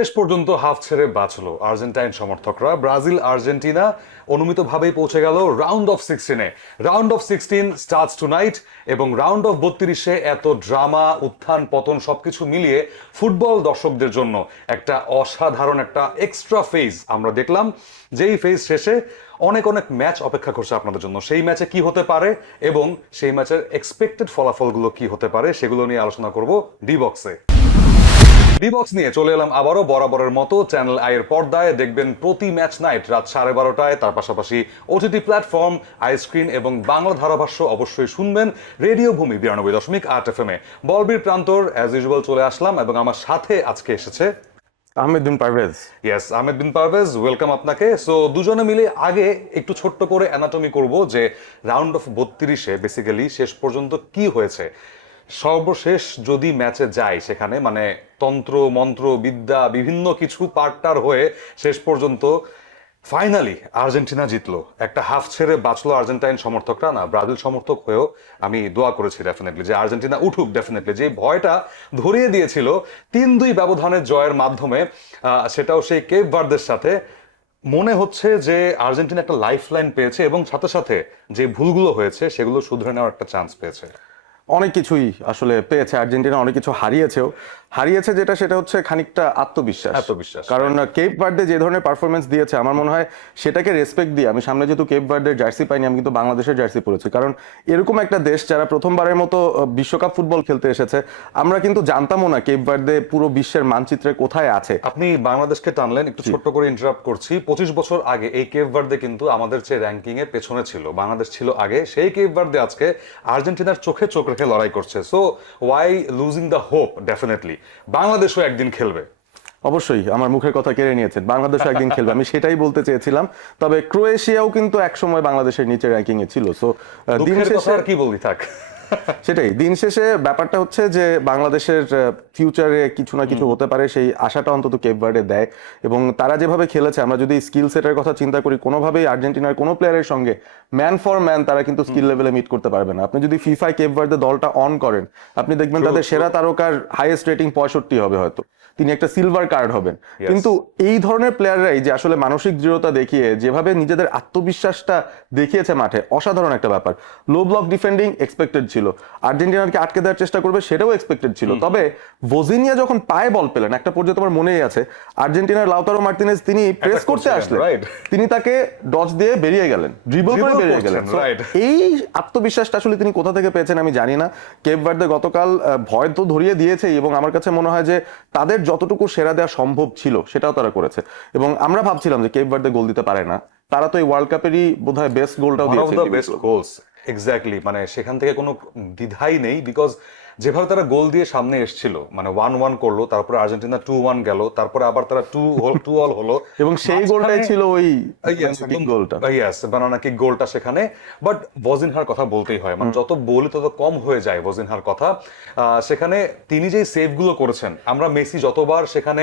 শেষ পর্যন্ত হাফ ছেড়ে বাঁচলো আর্জেন্টাইন সমর্থকরা। ব্রাজিল আর্জেন্টিনা অনুমিতভাবেই পৌঁছে গেল রাউন্ড অফ 16-এ। রাউন্ড অফ 16 স্টার্টস টুনাইট এবং রাউন্ড অফ 32-এ এত ড্রামা, উত্থান পতন সবকিছু মিলিয়ে ফুটবল দর্শকদের জন্য একটা অসাধারণ একটা এক্সট্রা ফেজ আমরা দেখলাম, যেই ফেজ শেষে অনেক অনেক ম্যাচ অপেক্ষা করছে আপনাদের জন্য। সেই ম্যাচে কি হতে পারে এবং সেই ম্যাচের এক্সপেক্টেড ফলাফলগুলো কি হতে পারে সেগুলো নিয়ে আলোচনা করব ডি বক্সে। ডিবক্স নিয়ে চলে এলাম আবারও বরাবরের মতো চ্যানেল আই এর পর্দায়। দেখবেন প্রতি ম্যাচ নাইট রাত 12:30টায়। তার পাশাপাশি ওটিটি প্ল্যাটফর্ম, আইস্ক্রিন এবং বাংলা ধারাভাষ্য অবশ্যই শুনবেন রেডিও ভূমি 92.8 FM-এ। বলবীর প্রান্তর অ্যাজ ইউজুয়াল চলে আসলাম এবং আমার সাথে আজকে এসেছে আহমেদ বিন পারভেজ। ইয়েস, আহমেদ বিন পারভেজ, ওয়েলকাম আপনাকে। সো দুজনে মিলে আগে একটু ছোট্ট করে অ্যানাটমি করব যে রাউন্ড অফ 32-এ বেসিক্যালি শেষ পর্যন্ত কি হয়েছে। সর্বশেষ যদি ম্যাচে যায় সেখানে মানে তন্ত্র মন্ত্র বিদ্যা বিভিন্ন কিছু পার্টার হয়ে শেষ পর্যন্ত ফাইনালি আর্জেন্টিনা জিতলো। একটা হাফ ছেড়ে বাঁচলো আর্জেন্টাইন সমর্থকরা। না, ব্রাজিল সমর্থক হয়েও আমি দোয়া করেছি ডেফিনেটলি যে আর্জেন্টিনা উঠুক। ডেফিনেটলি যে ভয়টা ধরিয়ে দিয়েছিল 3-2 ব্যবধানের জয়ের মাধ্যমে, সেটাও সেই কেপ ভার্দের সাথে, মনে হচ্ছে যে আর্জেন্টিনা একটা লাইফ লাইন পেয়েছে এবং সাথে সাথে যে ভুলগুলো হয়েছে সেগুলো শুধরে নেওয়ার একটা চান্স পেয়েছে। অনেক কিছুই আসলে পেয়েছে আর্জেন্টিনা, অনেক কিছু হারিয়েছে যেটা সেটা হচ্ছে খানিকটা আত্মবিশ্বাস। কারণ কেপ ভার্দে যে ধরনের পারফরমেন্স দিয়েছে আমার মনে হয় সেটাকে রেসপেক্ট দিয়ে আমি সামনে যেহেতু কেপ ভার্দের জার্সি পাইনি, আমি কিন্তু বাংলাদেশের জার্সি পরেছি। কারণ এরকম একটা দেশ যারা প্রথমবারের মতো বিশ্বকাপ ফুটবল খেলতে এসেছে, আমরা কিন্তু জানতামও না কেপ ভার্দে পুরো বিশ্বের মানচিত্রে কোথায় আছে। আপনি বাংলাদেশকে টানলেন, একটু ছোট্ট করে ইন্টারাপ্ট করছি। 25 বছর আগে এই কেপ ভার্দে কিন্তু আমাদের চেয়ে র্যাঙ্কিং এ পেছনে ছিল, বাংলাদেশ ছিল আগে। সেই কেপ ভার্দে আজকে আর্জেন্টিনার চোখে চোখ রেখে লড়াই করছে। So why losing the hope? Definitely বাংলাদেশও একদিন খেলবে। অবশ্যই আমার মুখের কথা কেড়ে নিয়েছেন, বাংলাদেশ একদিন খেলবে, আমি সেটাই বলতে চেয়েছিলাম। তবে ক্রোয়েশিয়াও কিন্তু একসময় বাংলাদেশের নিচে র্যাঙ্কিং এ ছিল। সো দিন শেষে কি বলবি থাক সেটাই, দিন শেষে ব্যাপারটা হচ্ছে যে বাংলাদেশের ফিউচারে কিছু না কিছু হতে পারে সেই আশাটা অন্তত কেপ ভার্ডে দেয়। এবং তারা যেভাবে খেলেছে, আমরা যদি স্কিল সেটের কথা চিন্তা করি, কোনোভাবেই আর্জেন্টিনার কোনো প্লেয়ারের সঙ্গে ম্যান ফর ম্যান তারা কিন্তু স্কিল লেভেলে মিট করতে পারবে না। আপনি যদি ফিফায় কেপ ভার্ডে দলটা অন করেন, আপনি দেখবেন তাদের সেরা তারকার হাইয়েস্ট রেটিং 65 হবে, হয়তো তিনি একটা সিলভার কার্ড হবেন। কিন্তু এই ধরনের প্লেয়াররাই যে আসলে মানসিক দৃঢ়তা দেখিয়ে যেভাবে নিজেদের আত্মবিশ্বাসটা দেখিয়েছে মাঠে, অসাধারণ একটা ব্যাপার। লো ব্লক ডিফেন্ডিং এক্সপেক্টেড ছিল, আর্জেন্টিনাকে আটকে দেওয়ার চেষ্টা করবে সেটাও এক্সপেক্টেড ছিল। তবে ভোজিনিয়া যখন পায়ে বল পেলেন, একটা পর্যায়ে তোমার মনেই আছে, আর্জেন্টিনার লাউতারো মার্টিনেজ তিনি প্রেস করতে আসলেন, তিনি তাকে ডজ দিয়ে বেরিয়ে গেলেন, ড্রিবল করে বেরিয়ে গেলেন। এই আত্মবিশ্বাসটা আসলে তিনি কোথা থেকে পেয়েছেন আমি জানি না। কেপ ভার্দে গতকাল ভয় তো ধরিয়ে দিয়েছে এবং আমার কাছে মনে হয় যে তাদের যতটুকু সেরা দেওয়া সম্ভব ছিল সেটাও তারা করেছে। এবং আমরা ভাবছিলাম যে কেপ ভার্দে গোল দিতে পারে না, তারা তো এই ওয়ার্ল্ড কাপেরই বোধহয় বেস্ট গোলটাও দিয়েছে। এক্স্যাক্টলি, মানে সেখান থেকে কোনো দ্বিধাই নেই। বিকজ যেভাবে তারা গোল দিয়ে সামনে এসেছিল, মানে 1-1 করলো, তারপরে আর্জেন্টিনা 2-1 গেল, তারপরে আবার তারা 2-2 হলো এবং সেই গোলটাই ছিল ওই গোলটা, বানানা কিক গোলটা সেখানে। বাট ভজিনহার কথা বলতেই হয়, মানে যত বলি তত কম হয়ে যায় ভজিনহার কথা। সেখানে তিনি যে সেভ গুলো করেছেন, আমরা মেসি যতবার সেখানে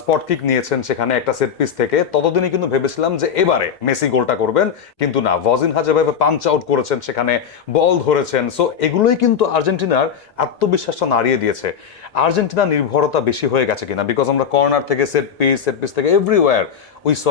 স্পট কিক নিয়েছেন সেখানে একটা সেট পিস থেকে, ততদিনই কিন্তু ভেবেছিলাম যে এবারে মেসি গোলটা করবেন, কিন্তু না, ভজিনহা যেভাবে পাঞ্চ আউট করেছেন, সেখানে বল ধরেছেন। সো এগুলোই কিন্তু আর্জেন্টিনার আত্মবিশ্বাসটা নাড়িয়ে দিয়েছে। আর্জেন্টিনা নির্ভরতা বেশি হয়ে গেছে কিনা, বিকজ আমরা কর্নার থেকে সেট পিস থেকে এভরিওয়্যার উই স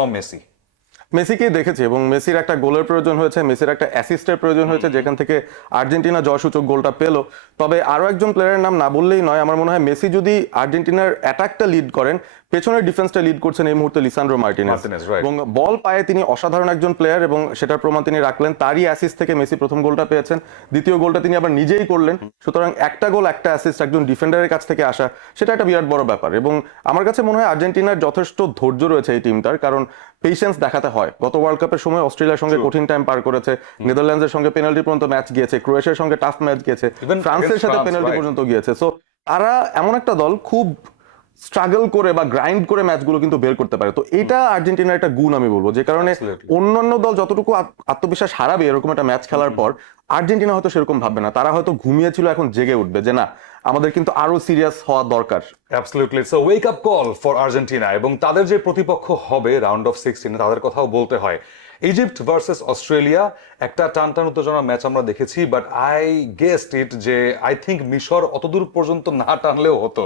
মেসিকে দেখেছি এবং মেসির একটা গোলের প্রয়োজন হয়েছে, মেসির একটা অ্যাসিস্টের প্রয়োজন হয়েছে, যেখান থেকে আর্জেন্টিনা জয়সূচক গোলটা পেল। তবে আরো একজন প্লেয়ারের নাম না বললেই নয়, আমার মনে হয় মেসি যদি আর্জেন্টিনার অ্যাটাকটা লিড করেন, পেছনের ডিফেন্সটা লিড করছেন এই মুহূর্তে লিসান্ড্রো মার্টিনেজ। এবং বল পায়ে তিনি অসাধারণ একজন প্লেয়ার এবং সেটার প্রমাণ তিনি রাখলেন। তারই অ্যাসিস্ট থেকে মেসি প্রথম গোলটা পেয়েছেন, দ্বিতীয় গোলটা তিনি আবার নিজেই করলেন। সুতরাং একটা গোল একটা অ্যাসিস্ট একজন ডিফেন্ডারের কাছ থেকে আসা, সেটা একটা বিরাট বড় ব্যাপার। এবং আমার কাছে মনে হয় আর্জেন্টিনার যথেষ্ট ধৈর্য রয়েছে এই টিমটার, কারণ পেশেন্স দেখাতে হয়। গত ওয়ার্ল্ড কাপের সময় অস্ট্রেলিয়ার সঙ্গে কঠিন টাইম পার করেছে, নেদারল্যান্ডসের সঙ্গে পেনাল্টি পর্যন্ত ম্যাচ গিয়েছে, ক্রোয়েশিয়ার সঙ্গে টাফ ম্যাচ গিয়েছে, ফ্রান্সের সাথে পেনাল্টি পর্যন্ত গিয়েছে। সো তারা এমন একটা দল খুব স্ট্রাগল করে বা গ্রাইন্ড করে ম্যাচগুলো কিন্তু বের করতে পারে। তো এটা আর্জেন্টিনার একটা গুণ আমি বলবো, যে কারণে অন্যান্য দল যতটুকু আত্মবিশ্বাস হারাবে এরকম একটা ম্যাচ খেলার পর, আর্জেন্টিনা হয়তো সেরকম ভাববে না। তারা হয়তো ঘুমিয়েছিল, এখন জেগে উঠবে যে না, আমাদের কিন্তু আরো সিরিয়াস হওয়া দরকার। Absolutely, so wake up call for Argentina. এবং তাদের যে প্রতিপক্ষ হবে রাউন্ড অফ 16, তাদের কথাও বলতে হয়। ইজিপ্ট ভার্সেস অস্ট্রেলিয়া, একটা টান উত্তেজনা ম্যাচ আমরা দেখেছি। বাট আই গেসড ইট যে আই থিঙ্ক মিশর অতদূর পর্যন্ত না টানলেও হতো।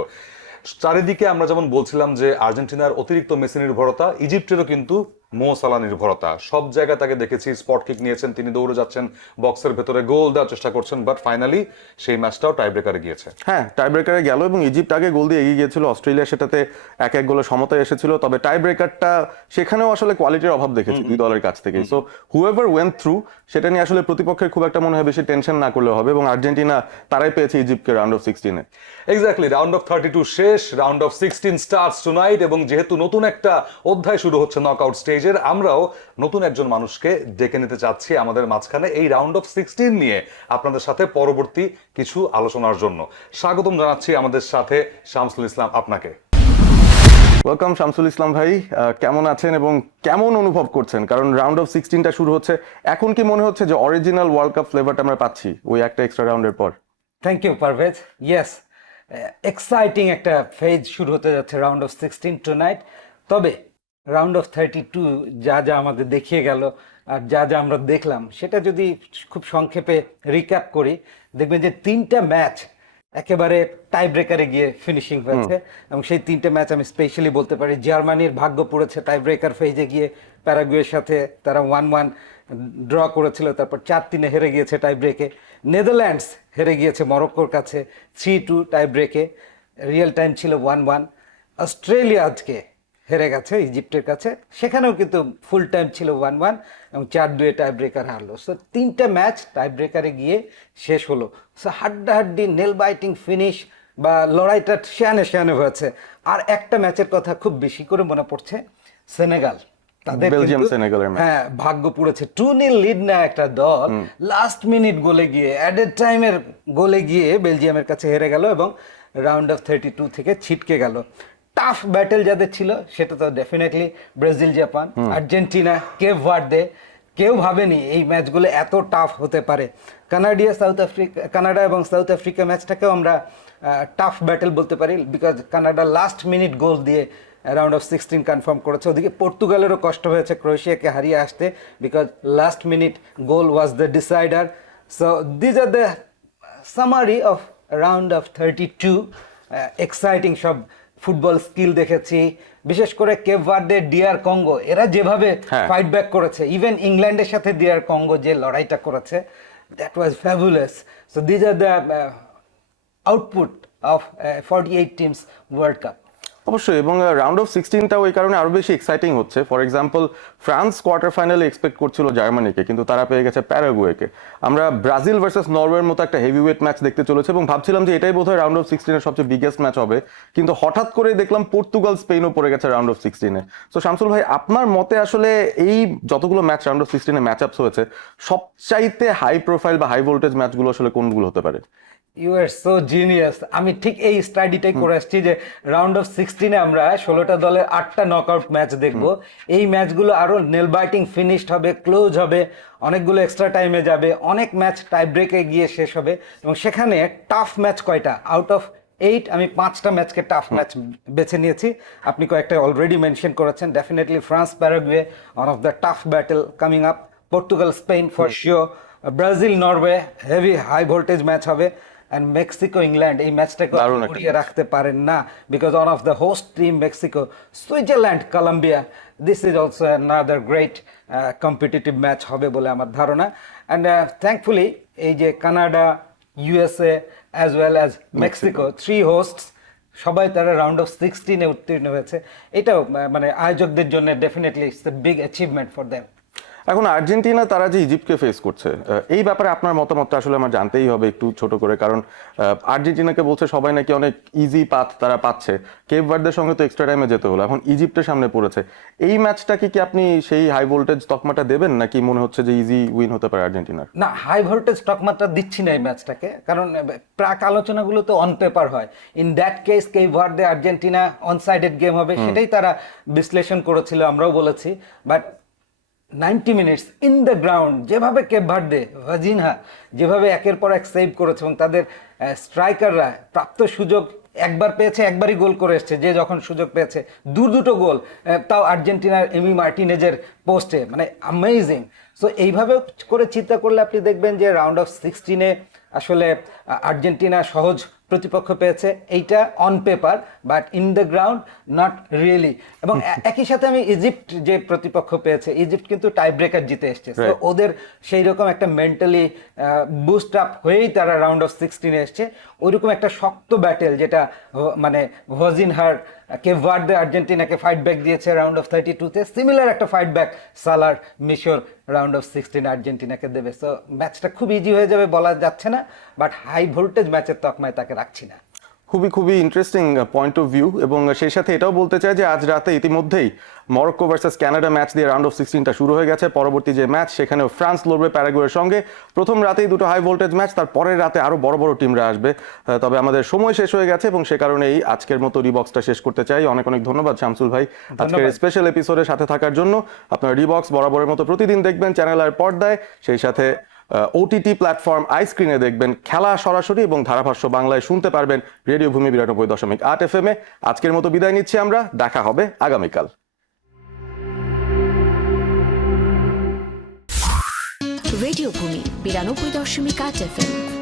চারিদিকে আমরা যেমন বলছিলাম যে আর্জেন্টিনার অতিরিক্ত মেসি নির্ভরতা, ইজিপ্টেরও কিন্তু মো সালা নির্ভরতা। সব জায়গায় তাকে দেখেছি, স্পট কিক নিয়েছেন, তিনি দৌড়ে যাচ্ছেন, বক্সের ভেতরে গোল দেওয়ার চেষ্টা করছেন, বাট ফাইনালি সেই ম্যাচটাও টাই ব্রেকারে গিয়েছে। হ্যাঁ, টাই ব্রেকারে গেল এবং ইজিপ্ট আগে গোল দিয়ে এগিয়ে গিয়েছিল, অস্ট্রেলিয়া সেটাতে 1-1 গোলে সমতায় এসেছিল। তবে টাই ব্রেকারটা সেখানেও আসলে কোয়ালিটির অভাব দেখেছি দুই দলের কাছ থেকে। সো হুএভার ওয়েন্ট থ্রু সেটা নিয়ে আসলে প্রতিপক্ষের খুব একটা মনে হয় বেশি টেনশন না করলেও হবে, এবং আর্জেন্টিনা তারাই পেয়েছে ইজিপ্টকে রাউন্ড অফ 16-এ। এক্স্যাক্টলি, রাউন্ড অফ 32 শেষ, রাউন্ড অফ 16 স্টার্টস টুনাইট, এবং যেহেতু নতুন একটা অধ্যায় শুরু হচ্ছে নকআউট স্টেজের, আমরাও নতুন একজন মানুষকে ডেকে নিতে চাচ্ছি আমাদের মাঝখানে এই রাউন্ড অফ 16 নিয়ে আপনাদের সাথে পরবর্তী কিছু আলোচনার জন্য। স্বাগতম জানাচ্ছি আমাদের সাথে শামসুল ইসলাম আপনাকে। ওয়েলকাম শামসুল ইসলাম ভাই, কেমন আছেন এবং কেমন অনুভব করছেন? কারণ রাউন্ড অফ 16টা শুরু হচ্ছে, এখন কি মনে হচ্ছে যে অরিজিনাল ওয়ার্ল্ড কাপ ফ্লেভারটা আমরা পাচ্ছি ওই একটা এক্সট্রা রাউন্ডের পর? Thank you Parvez. Yes, exciting একটা ফেজ শুরু হতে যাচ্ছে রাউন্ড অফ 16 টুনাইট। তবে রাউন্ড অফ 32 যা যা আমাদের দেখিয়ে গেল আর যা যা আমরা দেখলাম, সেটা যদি খুব সংক্ষেপে রিক্যাপ করি, দেখবেন যে 3টা ম্যাচ একেবারে টাই ব্রেকারে গিয়ে ফিনিশিং হয়েছে। এবং সেই 3টে ম্যাচ আমি স্পেশালি বলতে পারি, জার্মানির ভাগ্য পড়েছে টাই ব্রেকার ফেজে গিয়ে প্যারাগুয়ের সাথে, তারা 1-1 ড্র করেছিল, তারপর 4-3 হেরে গিয়েছে টাই ব্রেকে। নেদারল্যান্ডস হেরে গিয়েছে মরক্কোর কাছে 3-2 টাই ব্রেকে, রিয়েল টাইম ছিল 1-1। অস্ট্রেলিয়া আজকে হেরে গেছে ইজিপ্টের কাছে, সেখানেও কিন্তু ফুল টাইম ছিল 1-1 এবং 4-2 টাই ব্রেকার হারলো। সো 3টে ম্যাচ টাই ব্রেকারে গিয়ে শেষ হলো। সো হাড্ডাহাড্ডি নেল বাইটিং ফিনিশ বা লড়াইটা শেয়ানে শেয়ানে হয়েছে। আর একটা ম্যাচের কথা খুব বেশি করে মনে পড়ছে, সেনেগাল, তাদের বেলজিয়াম কিন্তু- সেনেগালের ম্যাচ। হ্যাঁ, ভাগ্য পুড়েছে। 2-0 লিড নেয় একটা দল, লাস্ট মিনিট গোলে গিয়ে, অ্যাডেড টাইমের গোলে গিয়ে বেলজিয়ামের কাছে হেরে গেল এবং রাউন্ড অফ 32 থেকে ছিটকে গেল। টাফ ব্যাটেল যাদের ছিল সেটা তো definitely Brazil, Japan, Argentina, Cape Verde. কেউ ভাবেনি এই ম্যাচগুলো এত টাফ হতে পারে। কানাডা এবং সাউথ আফ্রিকা ম্যাচটাকেও আমরা টাফ ব্যাটেল বলতে পারি, বিকজ কানাডা লাস্ট মিনিট গোল দিয়ে রাউন্ড অফ 16 কনফার্ম করেছে। ওদিকে পর্তুগালেরও কষ্ট হয়েছে ক্রোয়েশিয়াকে হারিয়ে আসতে, because last minute goal was the decider. So these are the summary of round of 32। Exciting সব ফুটবল স্কিল দেখেছি, বিশেষ করে কেপ ভার্দে, ডিআর কঙ্গো, এরা যেভাবে হ্যাঁ। ফাইট ব্যাক করেছে, ইভেন ইংল্যান্ডের সাথে ডিআর কঙ্গো যে লড়াইটা করেছে, that was fabulous. So these are the output of 48 teams world cup. অবশ্যই, এবং রাউন্ড অফ 16টাও এই কারণে আরো বেশি এক্সাইটিং হচ্ছে। ফর এক্সাম্পল, ফ্রান্স কোয়ার্টার ফাইনালে এক্সপেক্ট করছিল জার্মানিকে, কিন্তু তারা পেয়ে গেছে প্যারাগুয়েকে। আমরা ব্রাজিল ভার্সেস নরওয়ের মতো একটা হেভিওয়েট ম্যাচ দেখতে চলেছে এবং ভাবছিলাম যে এটাই বোধহয় রাউন্ড অফ 16-এর সবচেয়ে বিগেস্ট ম্যাচ হবে, কিন্তু হঠাৎ করে দেখলাম পর্তুগাল স্পেনও পড়ে গেছে রাউন্ড অফ 16-এ। তো শামসুল ভাই, আপনার মতে আসলে এই যতগুলো ম্যাচ রাউন্ড অফ 16-এ ম্যাচ আপস হয়েছে, সবচাইতে হাই প্রোফাইল বা হাই ভোল্টেজ ম্যাচগুলো আসলে কোনগুলো হতে পারে? You are so genius. আমি ঠিক এই স্টাডিটাই করে আসছি যে রাউন্ড অফ 16-এ আমরা 16টা দলের 8টা নকআউট ম্যাচ দেখব। এই ম্যাচগুলো আরো নেল বাইটিং ফিনিশড হবে, ক্লোজ হবে, অনেকগুলো এক্সট্রা টাইমে যাবে, অনেক ম্যাচ টাই ব্রেকে গিয়ে শেষ হবে। এবং সেখানে টাফ ম্যাচ কয়টা? আউট অফ 8 আমি 5টা ম্যাচকে টাফ ম্যাচ বেছে নিয়েছি। আপনি কয়েকটা অলরেডি মেনশন করেছেন। Definitely France Paraguay, one of the tough battle coming up. Portugal Spain for sure, Brazil Norway, heavy high voltage match হবে। অ্যান্ড মেক্সিকো ইংল্যান্ড, এই ম্যাচটাকে দারুণ একটা উড়িয়ে রাখতে পারেন না, because one of the host team Mexico, Switzerland, Colombia, this is also another great competitive match হবে বলে আমার ধারণা। অ্যান্ড থ্যাঙ্কফুলি এই যে Canada, USA as well as Mexico, 3 হোস্টস, সবাই তারা রাউন্ড অফ 16-এ উত্তীর্ণ হয়েছে। এটাও মানে আয়োজকদের জন্য definitely it's a big achievement for them. এখন আর্জেন্টিনা তারা যে ইজিপ্টকে ফেস করছে, এই ব্যাপারে আপনার মতামতটা আসলে আমার জানতেই হবে একটু ছোট করে, কারণ আর্জেন্টিনাকে বলছে সবাই নাকি অনেক ইজি পাথ তারা পাচ্ছে। কেপ ভার্দের সঙ্গে তো এক্সট্রা টাইমে যেতে হলো, এখন ইজিপ্টের সামনে পড়েছে। এই ম্যাচটাকে কি আপনি সেই হাই ভোল্টেজ তকমাটা দেবেন, নাকি মনে হচ্ছে যে ইজি উইন হতে পারে আর্জেন্টিনার? না, হাই ভোল্টেজ স্টকমাত্রা দিচ্ছি না এই ম্যাচটাকে, কারণ প্রাক আলোচনাগুলো তো অন পেপার হয়। In that case Cape Verde Argentina one sided game হবে, সেটাই তারা বিশ্লেষণ করেছিল, আমরাও বলেছি। But 90 minutes in the ground, যেভাবে কেপ ভার্দে, ভাজিনহা যেভাবে একের পর এক সেভ করেছে এবং তাদের স্ট্রাইকাররা প্রাপ্ত সুযোগ একবার পেয়েছে, একবারই গোল করে এসছে, যে যখন সুযোগ পেয়েছে দুটো গোল, তাও আর্জেন্টিনার এমি মার্টিনেজের পোস্টে, মানে অ্যামেজিং। সো এইভাবে করে চিন্তা করলে আপনি দেখবেন যে রাউন্ড অফ 16-এ আসলে আর্জেন্টিনা সহজ প্রতিপক্ষ পেয়েছে, এইটা on paper but in the ground not really. এবং একই সাথে আমি ইজিপ্ট যে প্রতিপক্ষ পেয়েছে, ইজিপ্ট কিন্তু টাই ব্রেকার জিতে এসছে, তো Right. ওদের সেই রকম একটা মেন্টালি বুস্ট আপ হয়েই তারা রাউন্ড অফ 16 এসছে। ওইরকম একটা শক্ত ব্যাটেল যেটা মানে হোজিনহার কেপ ভার্দে আর্জেন্টিনাকে ফাইট ব্যাক দিয়েছে রাউন্ড অফ 32-তে, সিমিলার একটা ফাইট ব্যাক সালার মিশর রাউন্ড অফ 16 আর্জেন্টিনাকে দেবে। সো ম্যাচটা খুব ইজি হয়ে যাবে বলা যাচ্ছে না, বাট হাই ভোল্টেজ ম্যাচের তকমায় তাকে রাখছি না। খুবই খুবই ইন্টারেস্টিং পয়েন্ট অফ ভিউ। এবং সেই সাথে এটাও বলতে চাই যে আজ রাতে ইতিমধ্যেই মরক্কো ভার্সেস কানাডা ম্যাচ দিয়ে রাউন্ড অফ 16টা শুরু হয়ে গেছে। পরবর্তী যে ম্যাচ সেখানেও ফ্রান্স লড়বে প্যারাগুয়ের সঙ্গে। প্রথম রাতেই দুটো হাই ভোল্টেজ ম্যাচ, তার পরের রাতে আরো বড় বড় টিমরা আসবে। তবে আমাদের সময় শেষ হয়ে গেছে এবং সে কারণেই আজকের মতো রিবক্সটা শেষ করতে চাই। অনেক অনেক ধন্যবাদ শামসুল ভাই আজকের স্পেশাল এপিসোডের সাথে থাকার জন্য। আপনার রিবক্স বরাবরের মতো প্রতিদিন দেখবেন চ্যানেল আর পর্দায়, সেই সাথে ওটিটি প্ল্যাটফর্ম আইস্ক্রিনে দেখবেন খেলা সরাসরি, এবং ধারাভাষ্য বাংলায় শুনতে পারবেন রেডিও ভূমি 92.8 FM এ। আজকের মতো বিদায় নিচ্ছি আমরা, দেখা হবে আগামীকাল। রেডিও ভূমি 92.8 FM।